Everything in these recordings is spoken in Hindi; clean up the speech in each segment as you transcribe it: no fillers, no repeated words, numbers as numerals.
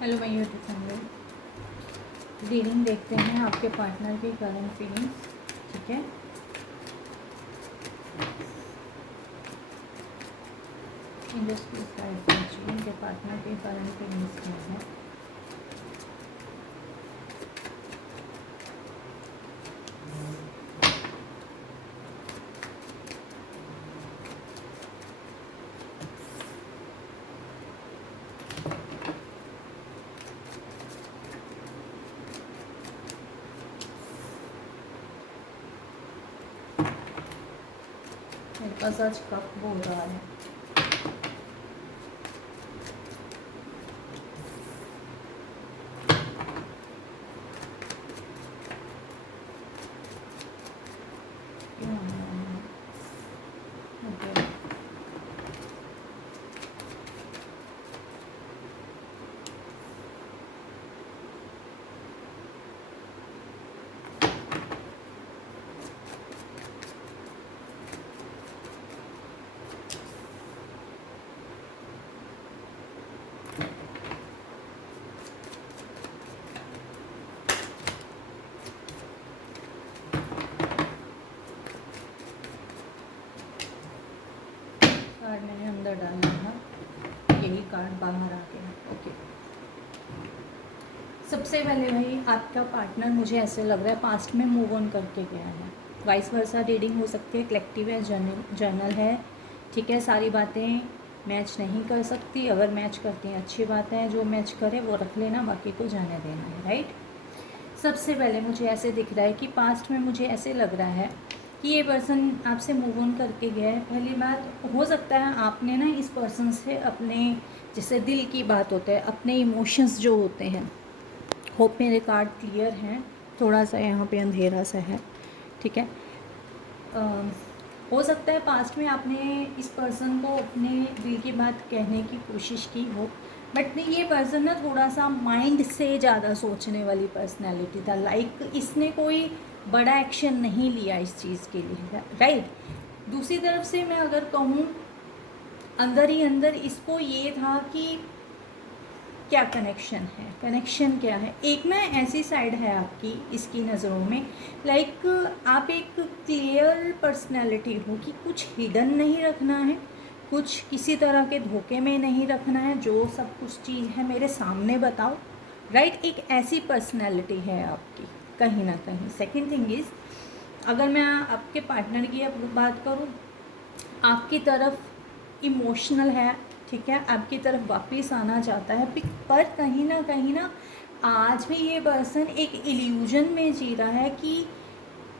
Hello my YouTube family, reading देखते हैं आपके पार्टनर की करंट फीलिंग्स। ठीक है, इंडस्ट्री साइड पहुंची उनके पार्टनर की करंट फीलिंग्स क्या है। मेरे पास आज कप बोल रहा है। क्यों आ रहा है? ओके, कार्ड मैंने अंदर डाला था, यही कार्ड बाहर आ गया। ओके, सबसे पहले भाई आपका पार्टनर मुझे ऐसे लग रहा है पास्ट में मूव ऑन करके गया है। वाइस वर्सा रीडिंग हो सकती है, कलेक्टिव है, जर्नल है। ठीक है, सारी बातें मैच नहीं कर सकती, अगर मैच करती हैं अच्छी बात है, जो मैच करे वो रख लेना, बाकी को जाने देना है। राइट, सबसे पहले मुझे ऐसे दिख रहा है कि पास्ट में मुझे ऐसे लग रहा है कि ये पर्सन आपसे मूव ऑन करके गया है। पहली बात, हो सकता है आपने ना इस पर्सन से अपने, जैसे दिल की बात होता है, अपने इमोशंस जो होते हैं, होप मेरे कार्ड क्लियर हैं, थोड़ा सा यहाँ पे अंधेरा सा है। ठीक है, हो सकता है पास्ट में आपने इस पर्सन को अपने दिल की बात कहने की कोशिश की हो, बट ये पर्सन ना थोड़ा सा माइंड से ज़्यादा सोचने वाली पर्सनैलिटी था। लाइक इसने कोई बड़ा एक्शन नहीं लिया इस चीज़ के लिए। राइट, दूसरी तरफ से मैं अगर कहूँ, अंदर ही अंदर इसको ये था कि क्या कनेक्शन है, कनेक्शन क्या है। एक ना ऐसी साइड है आपकी इसकी नज़रों में, लाइक आप एक क्लियर पर्सनैलिटी हो कि कुछ हिडन नहीं रखना है, कुछ किसी तरह के धोखे में नहीं रखना है, जो सब कुछ चीज़ है मेरे सामने बताओ। राइट, एक ऐसी पर्सनैलिटी है आपकी कहीं ना कहीं। सेकेंड थिंग इज़, अगर मैं आपके पार्टनर की अब बात करूँ, आपकी तरफ इमोशनल है। ठीक है, आपकी तरफ वापस आना चाहता है, पर कहीं ना आज भी ये पर्सन एक इल्यूजन में जी रहा है कि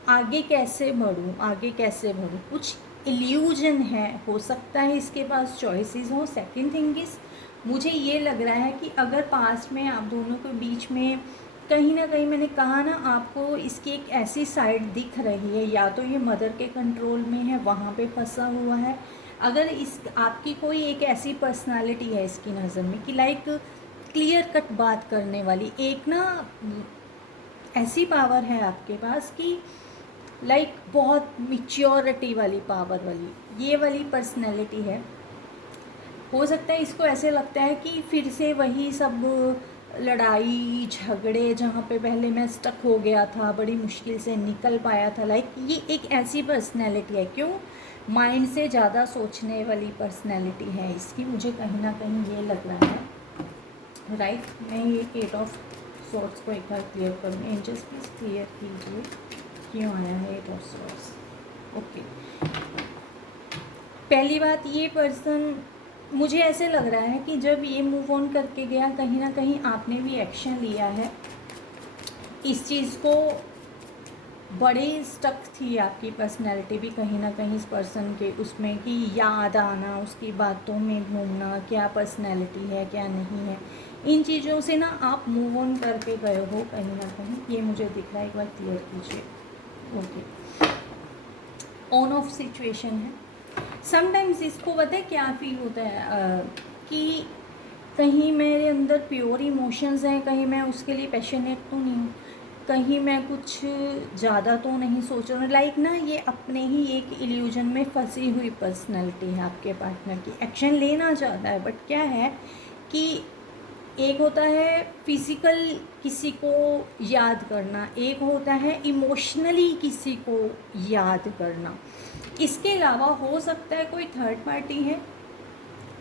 आगे कैसे बढ़ूँ, आगे कैसे बढ़ूँ, कुछ इल्यूजन है। हो सकता है इसके पास चॉइसेस हो। सेकंड थिंग इज़, मुझे ये लग रहा है कि अगर पास्ट में आप दोनों के बीच में कहीं ना कहीं, मैंने कहा ना आपको, इसकी एक ऐसी साइड दिख रही है, या तो ये मदर के कंट्रोल में है, वहाँ पे फंसा हुआ है। अगर इस आपकी कोई एक ऐसी पर्सनालिटी है इसकी नज़र में कि लाइक क्लियर कट बात करने वाली, एक ना ऐसी पावर है आपके पास कि लाइक बहुत मिच्योरिटी वाली पावर वाली, ये वाली पर्सनैलिटी है। हो सकता है इसको ऐसे लगता है कि फिर से वही सब लड़ाई झगड़े, जहाँ पे पहले मैं स्टक हो गया था, बड़ी मुश्किल से निकल पाया था। लाइक ये एक ऐसी पर्सनैलिटी है, क्यों, माइंड से ज़्यादा सोचने वाली पर्सनैलिटी है इसकी, मुझे कहीं ना कहीं ये लग रहा है। राइट, मैं ये 8 ऑफ सॉर्ट्स को एक बार क्लियर करूँ। एंजल्स प्लीज क्लियर कीजिए क्यों आया है 8 ऑफ सॉर्ट्स। ओके, पहली बात, ये पर्सन मुझे ऐसे लग रहा है कि जब ये मूव ऑन करके गया, कहीं ना कहीं आपने भी एक्शन लिया है इस चीज़ को। बड़ी स्टक थी आपकी पर्सनैलिटी भी कहीं ना कहीं इस पर्सन के उसमें, कि याद आना, उसकी बातों में घूमना, क्या पर्सनैलिटी है क्या नहीं है, इन चीज़ों से ना आप मूव ऑन करके गए हो कहीं ना कहीं, ये मुझे दिख रहा है। एक बार क्लियर कीजिए। ओके, ऑन ऑफ सिचुएशन है। समटाइम्स इसको पता है क्या फील होता है, कि कहीं मेरे अंदर प्योर इमोशंस हैं, कहीं मैं उसके लिए पैशनेट तो नहीं हूँ, कहीं मैं कुछ ज़्यादा तो नहीं सोच रहा हूँ। लाइक ना ये अपने ही एक इल्यूजन में फंसी हुई पर्सनैलिटी है आपके पार्टनर की। एक्शन लेना चाहता है, बट क्या है कि एक होता है फिज़िकल किसी को याद करना, एक होता है इमोशनली किसी को याद करना। इसके अलावा हो सकता है कोई थर्ड पार्टी है।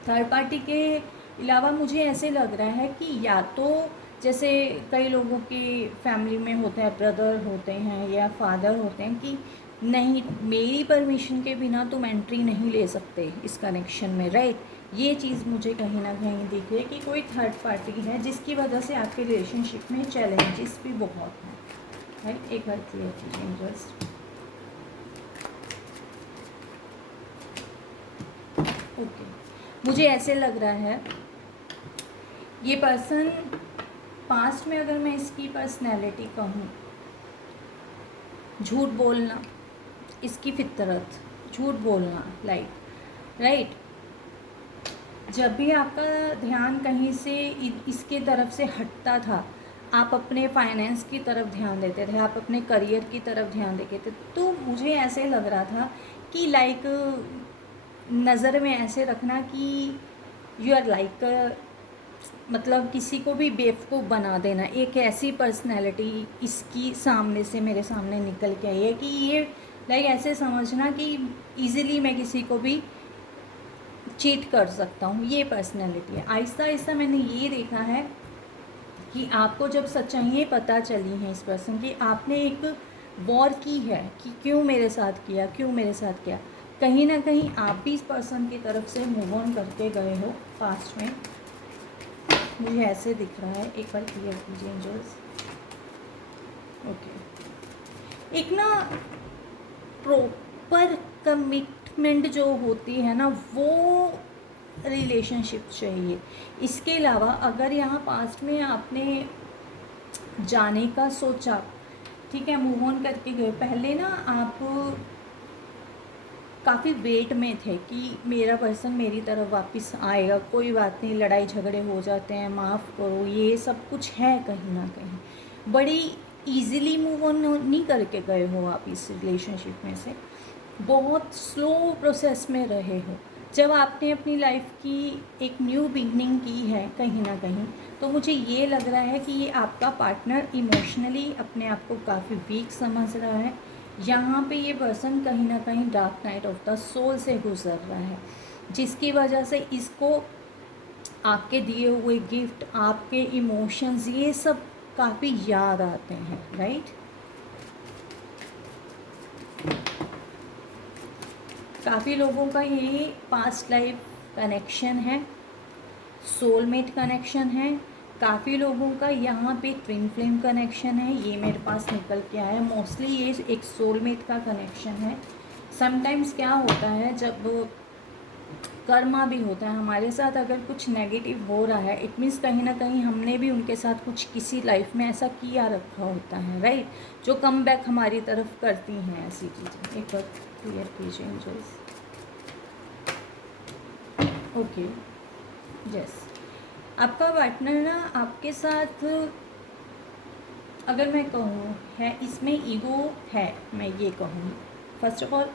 थर्ड पार्टी के अलावा मुझे ऐसे लग रहा है कि या तो जैसे कई लोगों की फैमिली में होते हैं, ब्रदर होते हैं या फादर होते हैं कि नहीं, मेरी परमिशन के बिना तुम एंट्री नहीं ले सकते इस कनेक्शन में, राइट। ये चीज़ मुझे कहीं ना कहीं दिख रही है कि कोई थर्ड पार्टी है जिसकी वजह से आपके रिलेशनशिप में चैलेंजेस भी बहुत हैं, राइट। एक बार क्लियर कीजिए जस्ट। ओके, मुझे ऐसे लग रहा है ये पर्सन पास्ट में, अगर मैं इसकी पर्सनैलिटी कहूँ, झूठ बोलना इसकी फितरत, झूठ बोलना लाइक, राइट। जब भी आपका ध्यान कहीं से इसके तरफ से हटता था, आप अपने फाइनेंस की तरफ ध्यान देते थे, आप अपने करियर की तरफ ध्यान देते थे, तो मुझे ऐसे लग रहा था कि लाइक नज़र में ऐसे रखना कि यू आर लाइक, मतलब किसी को भी बेवकूफ़ बना देना। एक ऐसी पर्सनैलिटी इसकी सामने से मेरे सामने निकल के आई है कि ये लाइक ऐसे समझना कि इजीली मैं किसी को भी चीट कर सकता हूँ, ये पर्सनैलिटी है। आहिस्ता आहिस्ता मैंने ये देखा है कि आपको जब सच्चाइयाँ पता चली हैं इस पर्सन की, आपने एक वॉर की है कि क्यों मेरे साथ किया, क्यों मेरे साथ किया। कहीं ना कहीं आप भी इस पर्सन की तरफ से मूव ऑन करके गए हो पास्ट में, मुझे ऐसे दिख रहा है। एक बार क्लियर कीजिए एंजल्स। ओके, एक ना प्रॉपर कमिटमेंट जो होती है ना, वो रिलेशनशिप चाहिए। इसके अलावा अगर यहाँ पास्ट में आपने जाने का सोचा, ठीक है, मूव ऑन करके गए, पहले ना आप काफ़ी वेट में थे कि मेरा पर्सन मेरी तरफ वापस आएगा, कोई बात नहीं, लड़ाई झगड़े हो जाते हैं, माफ़ करो, ये सब कुछ है कहीं ना कहीं। बड़ी इजीली मूव ऑन नहीं करके गए हो आप इस रिलेशनशिप में से, बहुत स्लो प्रोसेस में रहे हो। जब आपने अपनी लाइफ की एक न्यू बिगनिंग की है कहीं ना कहीं, तो मुझे ये लग रहा है कि ये आपका पार्टनर इमोशनली अपने आप को काफ़ी वीक समझ रहा है। यहाँ पे ये पर्सन कहीं ना कहीं dark night of the soul से गुजर रहा है, जिसकी वजह से इसको आपके दिए हुए गिफ्ट, आपके इमोशंस, ये सब काफ़ी याद आते हैं, राइट। काफ़ी लोगों का ये पास्ट लाइफ कनेक्शन है, सोलमेट कनेक्शन है। काफ़ी लोगों का यहाँ पे ट्विन फ्लेम कनेक्शन है, ये मेरे पास निकल के आया। मोस्टली ये एक सोलमेट का कनेक्शन है। समटाइम्स क्या होता है, जब कर्मा भी होता है हमारे साथ, अगर कुछ नेगेटिव हो रहा है, इट मीन्स कहीं ना कहीं हमने भी उनके साथ कुछ किसी लाइफ में ऐसा किया रखा होता है, राइट, जो कम बैक हमारी तरफ करती हैं ऐसी चीज़ें। एक बार क्लियर कीजिए एंजल्स। ओके, यस, आपका पार्टनर ना आपके साथ, अगर मैं कहूँ है, इसमें ईगो है, मैं ये कहूँ। फर्स्ट ऑफ ऑल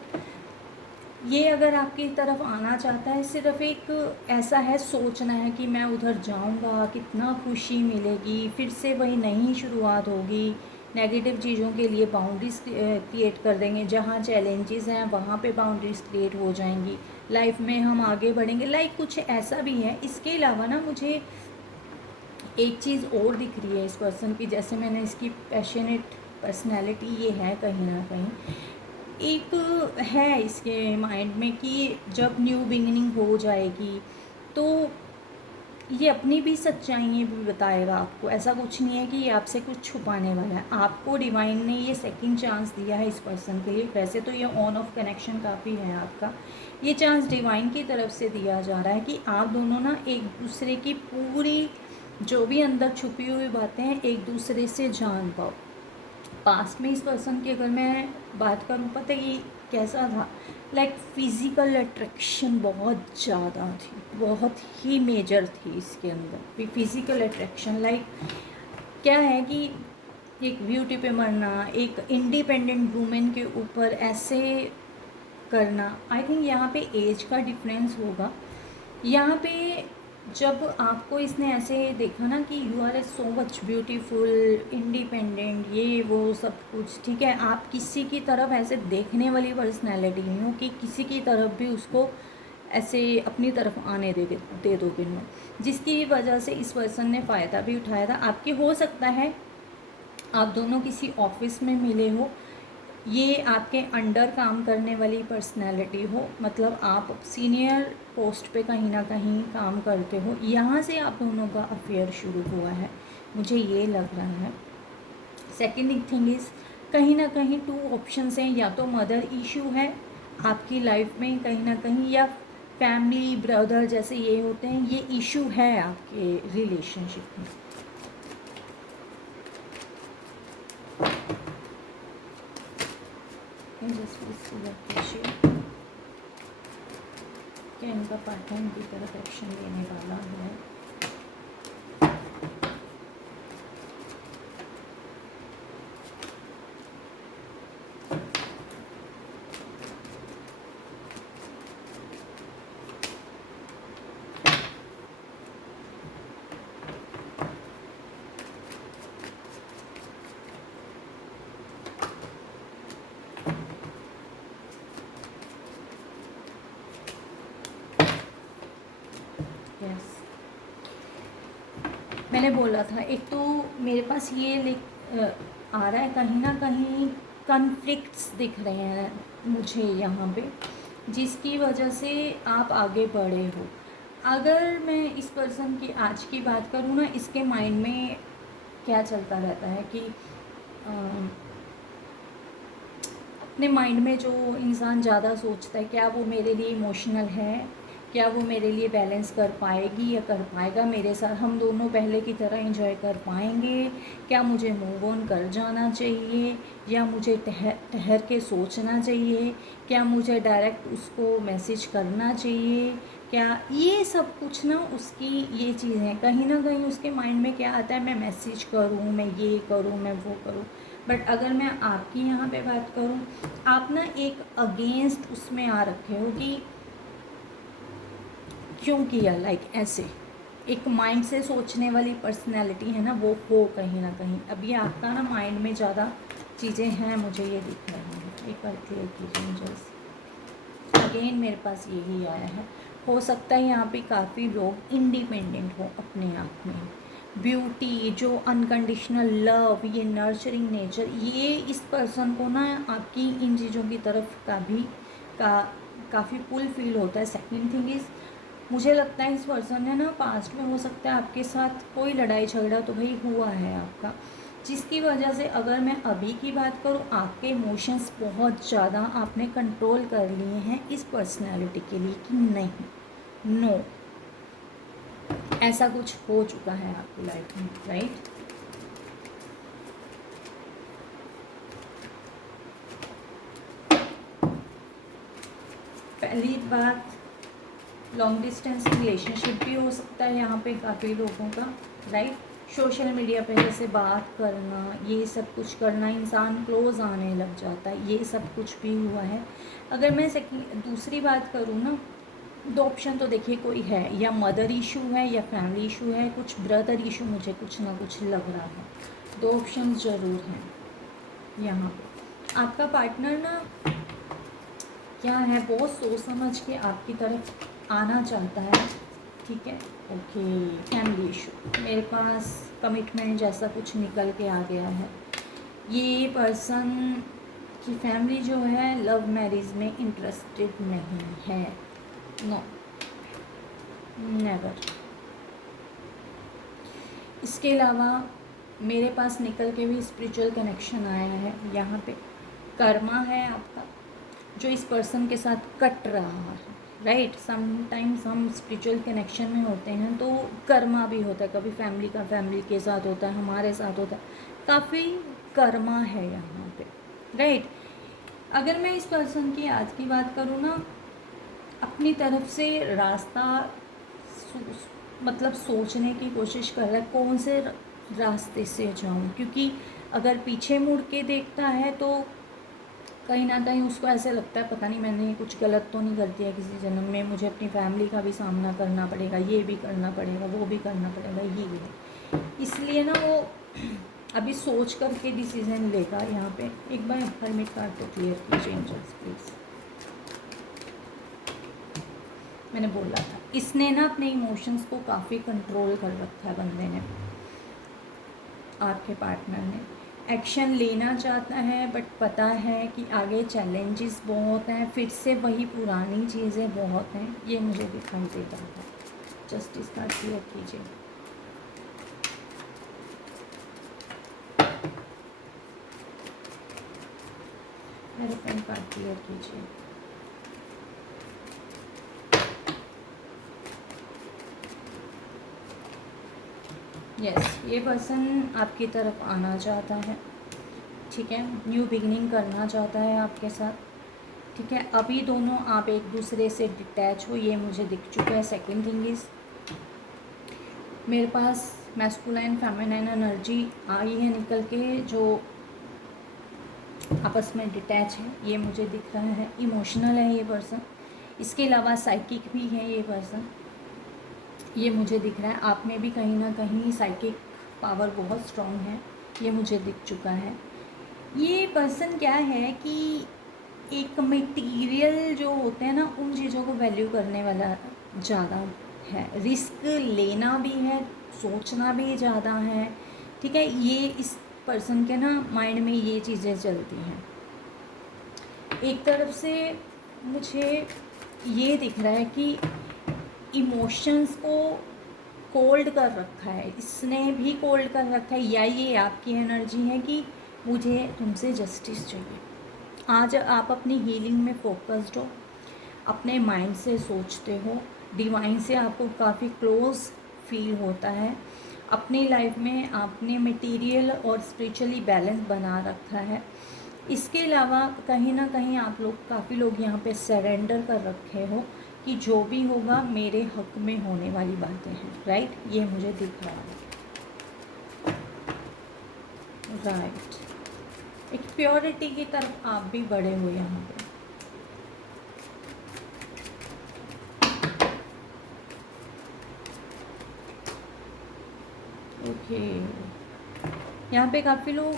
ये अगर आपकी तरफ आना चाहता है, सिर्फ एक ऐसा है, सोचना है कि मैं उधर जाऊंगा, कितना खुशी मिलेगी, फिर से वही नई शुरुआत होगी। नेगेटिव चीज़ों के लिए बाउंड्रीज क्रिएट कर देंगे, जहाँ चैलेंजेस हैं वहाँ पे बाउंड्रीज क्रिएट हो जाएंगी, लाइफ में हम आगे बढ़ेंगे, लाइक कुछ ऐसा भी है। इसके अलावा ना मुझे एक चीज़ और दिख रही है इस पर्सन की, जैसे मैंने इसकी पैशनेट पर्सनैलिटी ये है कहीं ना कहीं, एक है इसके माइंड में कि जब न्यू बिगिनिंग हो जाएगी तो ये अपनी भी सच्चाइयाँ भी बताएगा आपको। ऐसा कुछ नहीं है कि ये आपसे कुछ छुपाने वाला है। आपको डिवाइन ने ये सेकंड चांस दिया है इस पर्सन के लिए। वैसे तो ये ऑन ऑफ कनेक्शन काफ़ी है आपका, ये चांस डिवाइन की तरफ से दिया जा रहा है कि आप दोनों ना एक दूसरे की पूरी जो भी अंदर छुपी हुई बातें हैं एक दूसरे से जान पाओ। पास्ट में इस पर्सन की अगर मैं बात करूँ, पता है ये कैसा था, लाइक फिज़िकल अट्रैक्शन बहुत ज़्यादा थी, बहुत ही मेजर थी इसके अंदर फिज़िकल अट्रैक्शन। लाइक क्या है कि एक ब्यूटी पे मरना, एक इंडिपेंडेंट वुमेन के ऊपर ऐसे करना। आई थिंक यहाँ पे एज का डिफरेंस होगा। यहाँ पे जब आपको इसने ऐसे देखा ना कि you are a so much beautiful, independent, ये वो सब कुछ, ठीक है, आप किसी की तरफ ऐसे देखने वाली पर्सनैलिटी नहीं हो कि किसी की तरफ भी उसको ऐसे अपनी तरफ आने दे दोगे नो, जिसकी वजह से इस पर्सन ने फ़ायदा भी उठाया था आपकी। हो सकता है आप दोनों किसी ऑफिस में मिले हो, ये आपके अंडर काम करने वाली पर्सनैलिटी हो, मतलब आप सीनियर पोस्ट पे कहीं ना कहीं काम करते हो, यहाँ से आप दोनों का अफेयर शुरू हुआ है, मुझे ये लग रहा है। सेकेंड थिंग इज़, कहीं ना कहीं टू ऑप्शंस हैं, या तो मदर इशू है आपकी लाइफ में कहीं ना कहीं, या फैमिली ब्रदर जैसे ये होते हैं, ये इशू है आपके रिलेशनशिप में। क्या इनका पार्टनर इनकी तरफ एक्शन लेने वाला है? यस, मैंने बोला था, एक तो मेरे पास ये आ रहा है, कहीं ना कहीं कॉन्फ्लिक्ट्स दिख रहे हैं मुझे यहाँ पे, जिसकी वजह से आप आगे बढ़े हो। अगर मैं इस पर्सन की आज की बात करूँ ना, इसके माइंड में क्या चलता रहता है कि अपने माइंड में जो इंसान ज़्यादा सोचता है, क्या वो मेरे लिए इमोशनल है, क्या वो मेरे लिए बैलेंस कर पाएगी या कर पाएगा मेरे साथ, हम दोनों पहले की तरह एंजॉय कर पाएंगे, क्या मुझे मूव ऑन कर जाना चाहिए या मुझे ठहर के सोचना चाहिए, क्या मुझे डायरेक्ट उसको मैसेज करना चाहिए, क्या ये सब कुछ ना उसकी ये चीज़ें कहीं ना कहीं उसके माइंड में क्या आता है, मैं मैसेज करूँ, मैं ये करूँ, मैं वो करूँ। बट अगर मैं आपकी यहाँ पे बात करूँ, आप ना एक अगेंस्ट उसमें आ रखे हो कि क्यों किया, लाइक ऐसे एक माइंड से सोचने वाली पर्सनैलिटी है ना, वो हो कहीं ना कहीं। अभी आपका ना माइंड में ज़्यादा चीज़ें हैं, मुझे ये दिख रही हैं। एक बार क्लियर कीजिए मुझे। अगेन मेरे पास यही आया है, हो सकता है यहाँ पे काफ़ी लोग इंडिपेंडेंट हो अपने आप में, ब्यूटी, जो अनकंडीशनल लव, ये नर्चरिंग नेचर, ये इस पर्सन को ना आपकी इन चीज़ों की तरफ काफ़ी पुल फील होता है। सेकंड थिंग इज़, मुझे लगता है इस पर्सन ने ना पास्ट में, हो सकता है आपके साथ कोई लड़ाई झगड़ा तो भाई हुआ है आपका, जिसकी वजह से अगर मैं अभी की बात करूँ, आपके इमोशंस बहुत ज़्यादा आपने कंट्रोल कर लिए हैं इस पर्सनालिटी के लिए कि नहीं, नो, ऐसा कुछ हो चुका है आपकी लाइफ में, राइट। पहली बात, लॉन्ग डिस्टेंस रिलेशनशिप भी हो सकता है यहाँ पे काफ़ी लोगों का, राइट। सोशल मीडिया पे जैसे बात करना, ये सब कुछ करना, इंसान क्लोज आने लग जाता है, ये सब कुछ भी हुआ है। अगर मैं दूसरी बात करूँ ना, दो ऑप्शन तो देखिए कोई है, या मदर इशू है या फैमिली इशू है, कुछ ब्रदर इशू, मुझे कुछ ना कुछ लग रहा है। दो ऑप्शन ज़रूर हैं यहाँ पे। आपका पार्टनर ना क्या है, बहुत सोच समझ के आपकी तरफ आना चाहता है, ठीक है, ओके। फैमिली इशू, मेरे पास कमिटमेंट जैसा कुछ निकल के आ गया है। ये पर्सन की फैमिली जो है लव मैरिज में इंटरेस्टेड नहीं है, नो, नेवर। इसके अलावा मेरे पास निकल के भी स्पिरिचुअल कनेक्शन आया है यहाँ पे। कर्मा है आपका जो इस पर्सन के साथ कट रहा है, राइट। समटाइम्स हम स्पिरिचुअल कनेक्शन में होते हैं तो कर्मा भी होता है, कभी फैमिली का फैमिली के साथ होता है, हमारे साथ होता है, काफ़ी कर्मा है यहाँ पे, राइट। अगर मैं इस पर्सन की आज की बात करूँ ना, अपनी तरफ से रास्ता मतलब सोचने की कोशिश कर रहा है कौन से रास्ते से जाऊं, क्योंकि अगर पीछे मुड़ के देखता है तो कहीं ना कहीं उसको ऐसे लगता है पता नहीं मैंने कुछ गलत तो नहीं कर दिया किसी जन्म में, मुझे अपनी फैमिली का भी सामना करना पड़ेगा, ये भी करना पड़ेगा, वो भी करना पड़ेगा, ये है। इसलिए ना वो अभी सोच करके डिसीजन लेगा। यहाँ पे एक बार हर्मिट कार्ड को क्लियर कीजिए एंजल्स प्लीज़। मैंने बोला था इसने ना अपने इमोशंस को काफ़ी कंट्रोल कर रखा है बंदे ने, आपके पार्टनर ने। एक्शन लेना चाहता है बट पता है कि आगे चैलेंजेस बहुत हैं, फिर से वही पुरानी चीज़ें बहुत हैं, ये मुझे दिखाई दे रहा है। जस्टिस कार्ड क्लियर कीजिए। मेरे पेन कार्ड क्लियर कीजिए। यस, ये पर्सन आपकी तरफ आना चाहता है, ठीक है, न्यू बिगनिंग करना चाहता है आपके साथ, ठीक है। अभी दोनों आप एक दूसरे से डिटैच हो, ये मुझे दिख चुका है। सेकंड थिंग इज़ मेरे पास मैस्कुलाइन फेमिनाइन एनर्जी आई है निकल के, जो आपस में डिटैच है, ये मुझे दिख रहा है। इमोशनल है ये पर्सन, इसके अलावा साइकिक भी है ये पर्सन, ये मुझे दिख रहा है। आप में भी कहीं ना कहीं साइकिक पावर बहुत स्ट्रॉन्ग है, ये मुझे दिख चुका है। ये पर्सन क्या है कि एक मटेरियल जो होते हैं ना, उन चीज़ों को वैल्यू करने वाला ज़्यादा है, रिस्क लेना भी है, सोचना भी ज़्यादा है, ठीक है। ये इस पर्सन के ना माइंड में ये चीज़ें चलती हैं। एक तरफ से मुझे ये दिख रहा है कि इमोशंस को कोल्ड कर रखा है, इसने भी कोल्ड कर रखा है, या ये आपकी एनर्जी है कि मुझे तुमसे जस्टिस चाहिए। आज आप अपनी हीलिंग में फोकस्ड हो, अपने माइंड से सोचते हो, डिवाइन से आपको काफ़ी क्लोज फील होता है। अपनी लाइफ में आपने मटेरियल और स्पिरिचुअली बैलेंस बना रखा है। इसके अलावा कहीं ना कहीं आप लोग, काफ़ी लोग यहाँ पे सरेंडर कर रखे हो कि जो भी होगा मेरे हक में होने वाली बातें हैं, राइट, ये मुझे दिख रहा है। राइट, एक प्योरिटी की तरफ आप भी बढ़े हो यहाँ पे। ओके, यहाँ पे काफ़ी लोग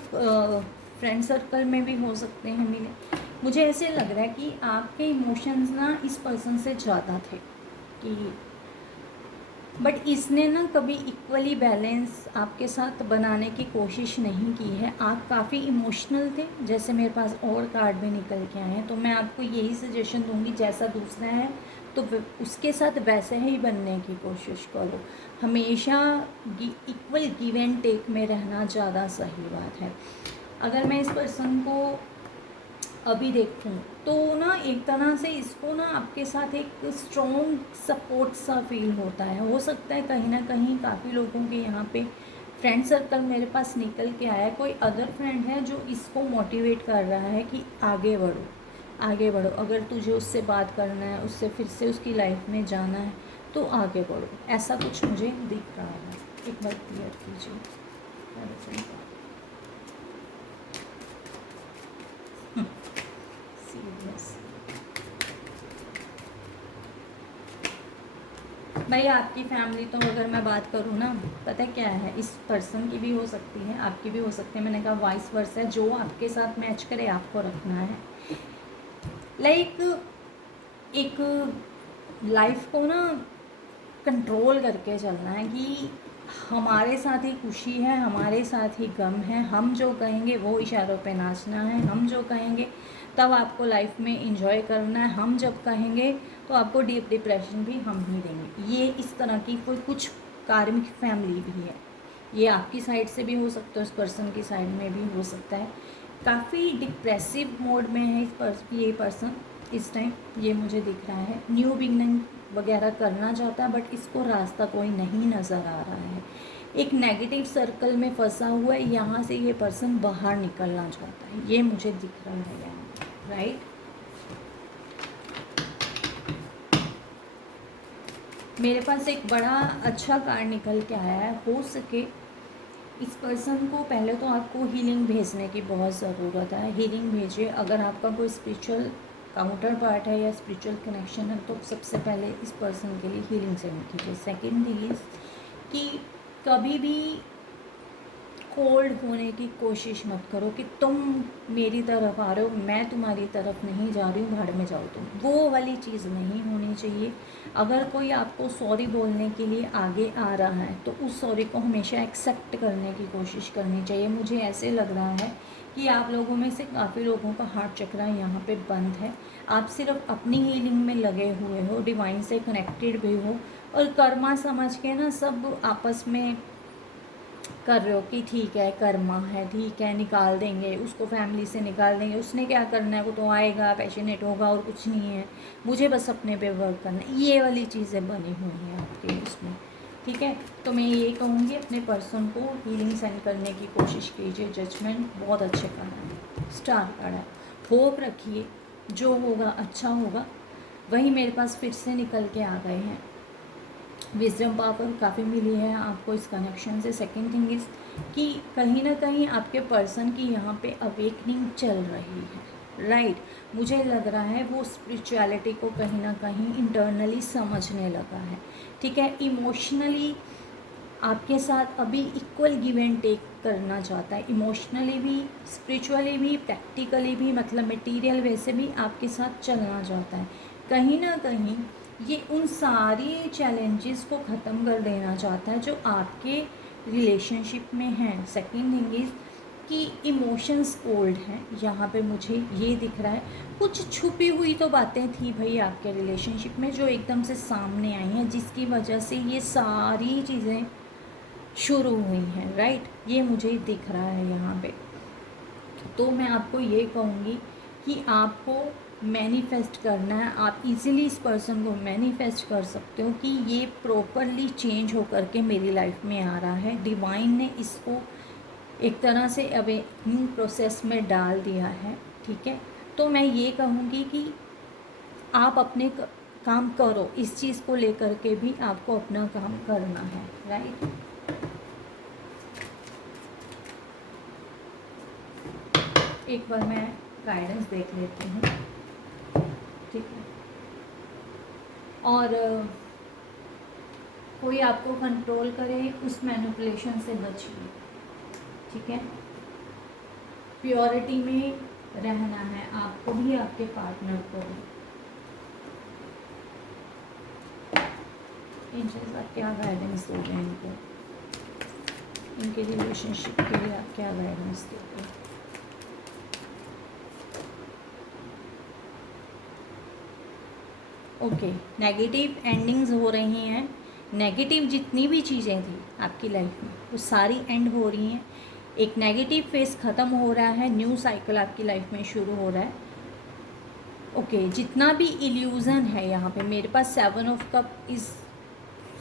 फ्रेंड सर्कल में भी हो सकते हैं मिले। मुझे ऐसे लग रहा है कि आपके इमोशंस ना इस पर्सन से ज़्यादा थे, कि बट इसने ना कभी इक्वली बैलेंस आपके साथ बनाने की कोशिश नहीं की है। आप काफ़ी इमोशनल थे, जैसे मेरे पास और कार्ड भी निकल के आए हैं, तो मैं आपको यही सजेशन दूंगी, जैसा दूसरा है तो उसके साथ वैसे ही बनने की कोशिश करो। हमेशा इक्वल गिव एंड टेक में रहना ज़्यादा सही बात है। अगर मैं इस पर्सन को अभी देखूं तो ना एक तरह से इसको ना आपके साथ एक स्ट्रॉन्ग सपोर्ट सा फील होता है। हो सकता है कहीं ना कहीं काफ़ी लोगों के यहाँ पे फ्रेंड सर्कल मेरे पास निकल के आया है, कोई अदर फ्रेंड है जो इसको मोटिवेट कर रहा है कि आगे बढ़ो, आगे बढ़ो, अगर तुझे उससे बात करना है, उससे फिर से उसकी लाइफ में जाना है तो आगे बढ़ो, ऐसा कुछ मुझे दिख रहा है। एक बार क्लियर कीजिए। भाई आपकी फैमिली तो अगर मैं बात करूँ ना, पता क्या है, इस पर्सन की भी हो सकती है, आपकी भी हो सकती है। मैंने कहा वाइस वर्सा है, जो आपके साथ मैच करे आपको रखना है। लाइक एक लाइफ को ना कंट्रोल करके चलना है कि हमारे साथ ही खुशी है, हमारे साथ ही गम है, हम जो कहेंगे वो इशारों पे नाचना है, हम जो कहेंगे तब आपको लाइफ में इंजॉय करना है, हम जब कहेंगे तो आपको डीप डिप्रेशन भी हम ही देंगे। ये इस तरह की कोई कुछ कार्मिक फैमिली भी है, ये आपकी साइड से भी हो सकता है, उस पर्सन की साइड में भी हो सकता है। काफ़ी डिप्रेसिव मोड में है ये पर्सन इस टाइम, ये मुझे दिख रहा है। न्यू बिगनिंग वगैरह करना चाहता है बट इसको रास्ता कोई नहीं नज़र आ रहा है। एक नेगेटिव सर्कल में फंसा हुआ है, यहाँ से ये पर्सन बाहर निकलना चाहता है, ये मुझे दिख रहा है यहाँ, राइट। मेरे पास एक बड़ा अच्छा कार्ड निकल के आया है, हो सके इस पर्सन को पहले तो आपको हीलिंग भेजने की बहुत ज़रूरत है। हीलिंग भेजिए। अगर आपका कोई स्पिरिचुअल काउंटर पार्ट है या स्पिरिचुअल कनेक्शन है तो सबसे पहले इस पर्सन के लिए हीलिंग सेंड कीजिए। सेकेंड थिंग इज़ कि कभी भी कोल्ड होने की कोशिश मत करो कि तुम मेरी तरफ आ रहे हो, मैं तुम्हारी तरफ नहीं जा रही हूँ, भाड़ में जाओ तुम। वो वाली चीज़ नहीं होनी चाहिए। अगर कोई आपको सॉरी बोलने के लिए आगे आ रहा है तो उस सॉरी को हमेशा एक्सेप्ट करने की कोशिश करनी चाहिए। मुझे ऐसे लग रहा है कि आप लोगों में से काफ़ी लोगों का हार्ट चक्र यहाँ पे बंद है। आप सिर्फ अपनी हीलिंग में लगे हुए हो, डिवाइन से कनेक्टेड भी हो और कर्मा समझ के ना सब आपस में कर रहे हो कि ठीक है कर्मा है, ठीक है निकाल देंगे उसको, फैमिली से निकाल देंगे, उसने क्या करना है, वो तो आएगा पैशनेट होगा और कुछ नहीं है, मुझे बस अपने पे वर्क करना है। ये वाली चीज़ें बनी हुई हैं आपके उसमें, ठीक है। तो मैं ये कहूँगी अपने पर्सन को हीलिंग सेंड करने की कोशिश कीजिए। जजमेंट बहुत अच्छे कार्ड है, स्टार कार्ड है। होप रखिए जो होगा अच्छा होगा। वही मेरे पास फिर से निकल के आ गए हैं, विजडम पावर काफ़ी मिली है आपको इस कनेक्शन से। सेकेंड थिंग इज़ कि कहीं ना कहीं आपके पर्सन की यहाँ पे अवेकनिंग चल रही है, राइट। मुझे लग रहा है वो स्पिरिचुअलिटी को कहीं ना कहीं इंटरनली समझने लगा है, ठीक है। इमोशनली आपके साथ अभी इक्वल गिव एंड टेक करना चाहता है, इमोशनली भी, स्पिरिचुअली भी, प्रैक्टिकली भी, मतलब मटेरियल वे से भी आपके साथ चलना चाहता है। कहीं ना कहीं ये उन सारी चैलेंजेस को ख़त्म कर देना चाहता है जो आपके रिलेशनशिप में हैं। सेकेंड थिंग इज़ कि इमोशंस कोल्ड हैं, यहाँ पे मुझे ये दिख रहा है। कुछ छुपी हुई तो बातें थी भाई आपके रिलेशनशिप में जो एकदम से सामने आई हैं, जिसकी वजह से ये सारी चीज़ें शुरू हुई हैं, राइट। ये मुझे दिख रहा है यहाँ पे। तो मैं आपको ये कहूँगी कि आपको मैनिफेस्ट करना है। आप इजीली इस पर्सन को मैनिफेस्ट कर सकते हो कि ये प्रॉपरली चेंज होकर के मेरी लाइफ में आ रहा है। डिवाइन ने इसको एक तरह से अवेकनिंग प्रोसेस में डाल दिया है, ठीक है। तो मैं ये कहूँगी कि आप अपने काम करो, इस चीज़ को लेकर के भी आपको अपना काम करना है, राइट। एक बार मैं गाइडेंस देख लेती हूँ, ठीक है। और कोई आपको कंट्रोल करे उस मैनिपुलेशन से बचिए, ठीक है। प्योरिटी में रहना है आपको भी, आपके पार्टनर को भी। एंजल्स आप क्या गाइडेंस दोगे इनको, इनके रिलेशनशिप के लिए आप क्या गाइडेंस दोगे। ओके, नेगेटिव एंडिंग्स हो रही हैं। नेगेटिव जितनी भी चीज़ें थी आपकी लाइफ में वो सारी एंड हो रही हैं। एक नेगेटिव फेस ख़त्म हो रहा है, न्यू साइकिल आपकी लाइफ में शुरू हो रहा है। ओके, जितना भी इल्यूज़न है यहाँ पे मेरे पास 7 ऑफ कप इस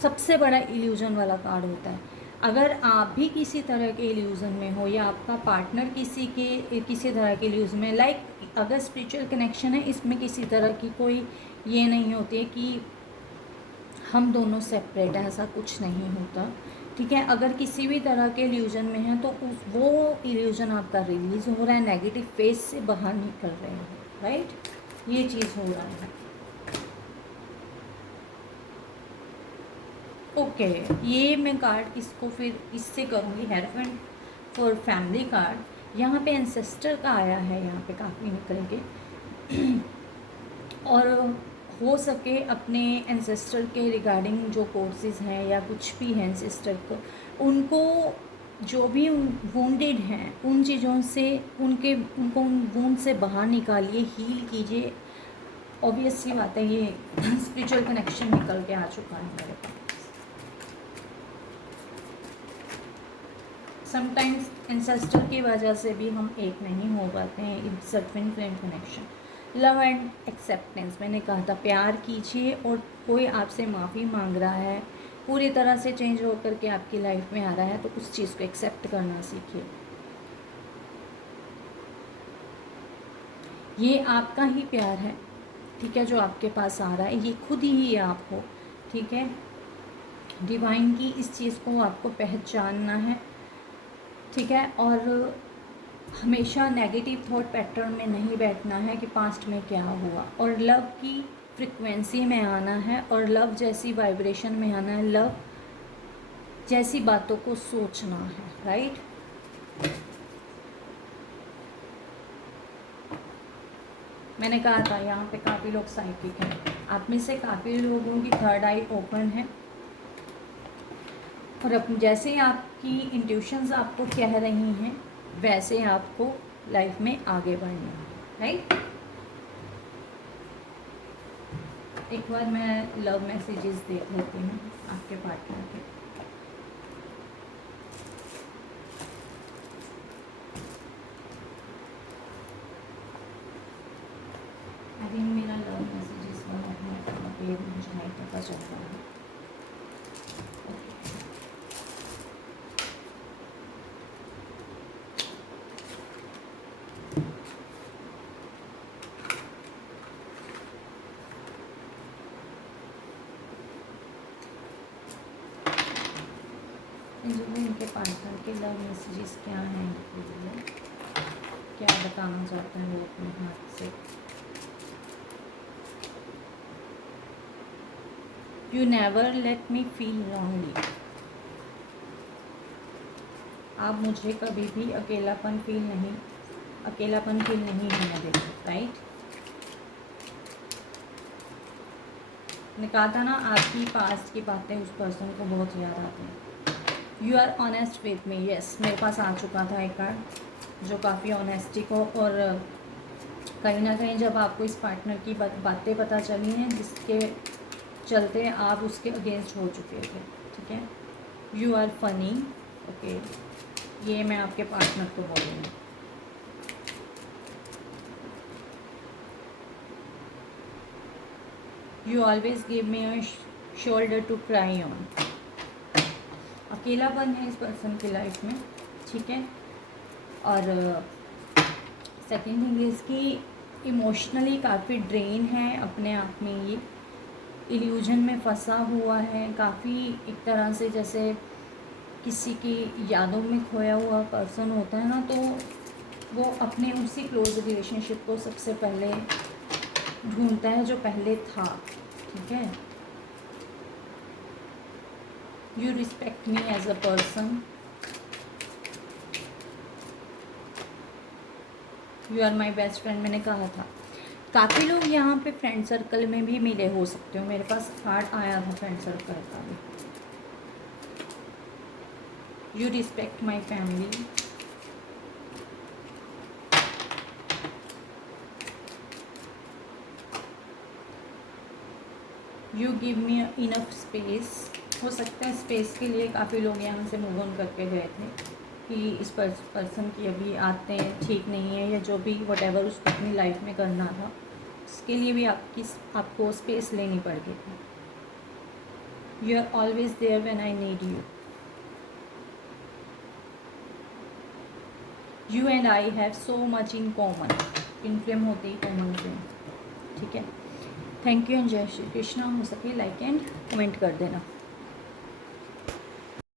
सबसे बड़ा इल्यूज़न वाला कार्ड होता है। अगर आप भी किसी तरह के इल्यूज़न में हो या आपका पार्टनर किसी तरह के इल्यूज़न में, लाइक अगर स्पिरिचुअल कनेक्शन है इसमें किसी तरह की कोई ये नहीं होती है कि हम दोनों सेपरेट हैं, ऐसा कुछ नहीं होता, ठीक है। अगर किसी भी तरह के इल्यूज़न में है तो वो इल्यूज़न आपका रिलीज़ हो रहा है, नेगेटिव फेज से बाहर निकल रहे हैं, राइट। ये चीज़ हो रहा है। ओके, ये मैं कार्ड इसको फिर इससे करूँगी, हेरोफेंट फॉर फैमिली कार्ड। यहाँ पे एंसेस्टर का आया है, यहाँ पे काफ़ी निकल के और हो सके अपने एंसेस्टर के रिगार्डिंग जो कोर्सेज हैं या कुछ भी हैं एंसेस्टर को, उनको जो भी वुंडेड हैं उन चीज़ों से उनको उन वुंड से बाहर निकालिए, हील कीजिए। ऑब्वियस सी बात है, ये स्पिरिचुअल कनेक्शन निकल के आ चुका है मेरे पास। समटाइम्स एंसेस्टर की वजह से भी हम एक नहीं हो पाते हैं। It's a twin flame connection. Love and acceptance, मैंने कहा था प्यार कीजिए और कोई आपसे माफ़ी मांग रहा है, पूरी तरह से चेंज होकर के आपकी लाइफ में आ रहा है तो उस चीज़ को एक्सेप्ट करना सीखिए। ये आपका ही प्यार है, ठीक है, जो आपके पास आ रहा है, ये खुद ही आप हो, ठीक है। डिवाइन की इस चीज़ को आपको पहचानना है ठीक है। और हमेशा नेगेटिव थॉट पैटर्न में नहीं बैठना है कि पास्ट में क्या हुआ, और लव की फ्रिक्वेंसी में आना है, और लव जैसी वाइब्रेशन में आना है, लव जैसी बातों को सोचना है, राइट। मैंने कहा था यहाँ पे काफ़ी लोग साइकिक हैं, आप में से काफ़ी लोगों की थर्ड आई ओपन है, और अब जैसे ही आपकी इंट्यूशंस आपको कह रही हैं वैसे आपको लाइफ में आगे बढ़ना है, राइट। एक बार मैं लव मैसेजेस देख लेती हूँ आपके पार्टनर के। आई थिंक मेरा लव मैसेजेस वाला है, ये मुझे नहीं पता चल रहा है। जो भी इनके पार्टनर के लव मैसेजेस क्या हैं इनके लिए, क्या बताना चाहते हैं वो अपने हाथ से। You never let me feel lonely, आप मुझे कभी भी अकेलापन फील नहीं होने देते, राइट। मैंने कहा था ना आपकी पास्ट की बातें उस पर्सन को बहुत याद आती हैं। You are honest with me, yes, मेरे पास आ चुका था एक कार्ड जो काफ़ी ऑनेस्टी को, और कहीं ना कहीं जब आपको इस पार्टनर की बातें पता चली हैं जिसके चलते आप उसके अगेंस्ट हो चुके थे, ठीक है। यू आर फनी, ओके, ये मैं आपके पार्टनर को बोल रही हूँ। You always give me a shoulder to cry on, अकेलापन है इस पर्सन की लाइफ में, ठीक है। और सेकेंड थिंग इसकी इमोशनली काफ़ी ड्रेन है अपने आप में, ये इल्यूजन में फंसा हुआ है काफ़ी, एक तरह से जैसे किसी की यादों में खोया हुआ पर्सन होता है ना, तो वो अपने उसी क्लोज रिलेशनशिप को सबसे पहले ढूंढता है जो पहले था, ठीक है। You respect me as a person, you are my best friend, मैंने कहा था। काफ़ी लोग यहाँ पे फ्रेंड सर्कल में भी मिले हो सकते हो, मेरे पास कार्ड आया था फ्रेंड सर्कल का भी। You respect my family, you give me enough space, हो सकता है स्पेस के लिए काफ़ी लोग यहाँ से मूव ऑन करके गए थे कि इस पर्सन की अभी आदतें ठीक नहीं है, या जो भी वटेवर उसको अपनी लाइफ में करना था उसके लिए भी आपको स्पेस लेनी पड़ गई थी। You are always there when I need you, you and I have so much in common, in flame होते ही कॉमन फ्लेम, ठीक है। थैंक यू एंड जय श्री कृष्णा। हो सके लाइक एंड कमेंट कर देना।